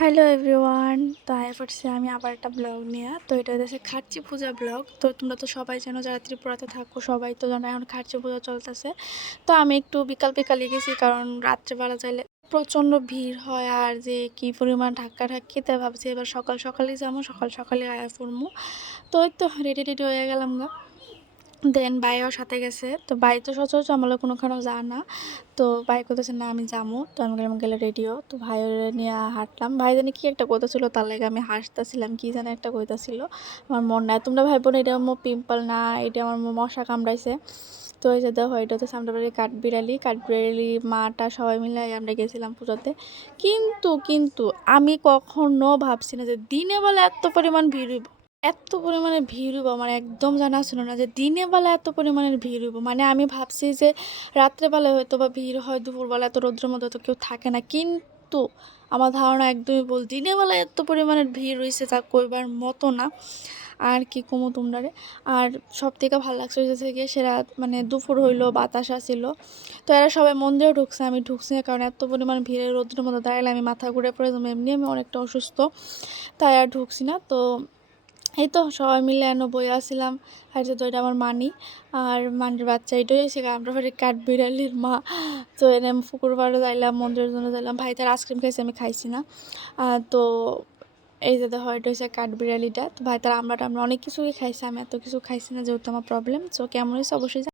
Hello everyone. তো আশা করছি আমি আবার একটা ব্লগ নিয়ে। তো এটা হচ্ছে খার্চি পূজা ব্লগ। তো তোমরা তো সবাই জানো, যারা ত্রিপুরাতে থাকো সবাই তো জানো এখন খার্চি পূজা চলতেছে। তো আমি একটু বিকাল বিকালে গেছি, কারণ রাত্রেবেলা যাইলে প্রচণ্ড ভিড় হয় আর যে কি পরিমাণ ধাক্কা ধাক্কি, তাই ভাবছি এবার সকাল সকালই যাবো, সকাল সকালে আয়া পড়মু। তো ওই তো রেডি টেডি হয়ে গেলাম গা। দেন বাইও সাথে গেছে। তো বাই তো সচরাচর আমলে কোনোখানেও যায় না। তো ভাই কইতেছে না আমি যামু। তো আমি গেলাম, গেলে রেডিও। তো ভাইয়ের নিয়ে হাঁটলাম। ভাই জানি কি একটা কইতাছিল, তার লাগে আমি হাসতাছিলাম। কি জানি একটা কইতাছিল। আমার মন নাই। তোমরা ভাইবো না এটা আমার পিম্পল না, এটা আমার মশা কামড়াইছে। তো এই যে দেখো, এটা হচ্ছে সামনের বাড়ির কাঠবিড়ালি। কাঠবিড়ালি মাটা সবাই মিলে আমরা গেছিলাম পুজোতে। কিন্তু আমি কখনো ভাবছি না যে দিনের বেলা এত পরিমাণ ভিড় হইব। এত পরিমাণে ভিড় হইব আমার একদম জানা ছিল না যে দিনের বেলা এত পরিমাণের ভিড় হইব। মানে আমি ভাবছি যে রাত্রেবেলায় হয়তো বা ভিড় হয়, দুপুরবেলা এত রৌদ্রের মধ্যে তো কেউ থাকে না, কিন্তু আমার ধারণা একদমই ভুল। দিনের বেলায় এত পরিমাণের ভিড় হয়েছে তা কইবার মতো না। আর কি কমু তোমরারে। আর সব থেকে ভালো লাগছে হচ্ছে গিয়ে সেরা, মানে দুপুর হইলো, বাতাস আসছিল। তো এরা সবাই মন্দিরেও ঢুকছে, আমি ঢুকছি না, কারণ এত পরিমাণ ভিড়ের রৌদ্রের মধ্যে দাঁড়ালে আমি মাথা ঘুরে পড়ে যাবো। এমনি আমি অনেকটা অসুস্থ, তাই আর ঢুকছি না। তো এই তো সবাই মিলে এনে বই আসছিলাম। আর যে তো এটা আমার মানি, আর মানির বাচ্চা এটাই হচ্ছে আমরা ফের কাঠ বিড়ালির মা। তো এনে পুকুর পাড়ে যাইলাম, মন্দিরের জন্য যাইলাম। ভাই তার আইসক্রিম খাইছে, আমি খাইছি না। তো এই যে দেখো, এটা হচ্ছে কাঠ বিড়ালিটা। তো ভাই তার আমরা অনেক কিছুই খাইছে, আমি এত কিছু খাইছি না, যেহেতু আমার প্রবলেম। তো কেমন হয়েছে অবশ্যই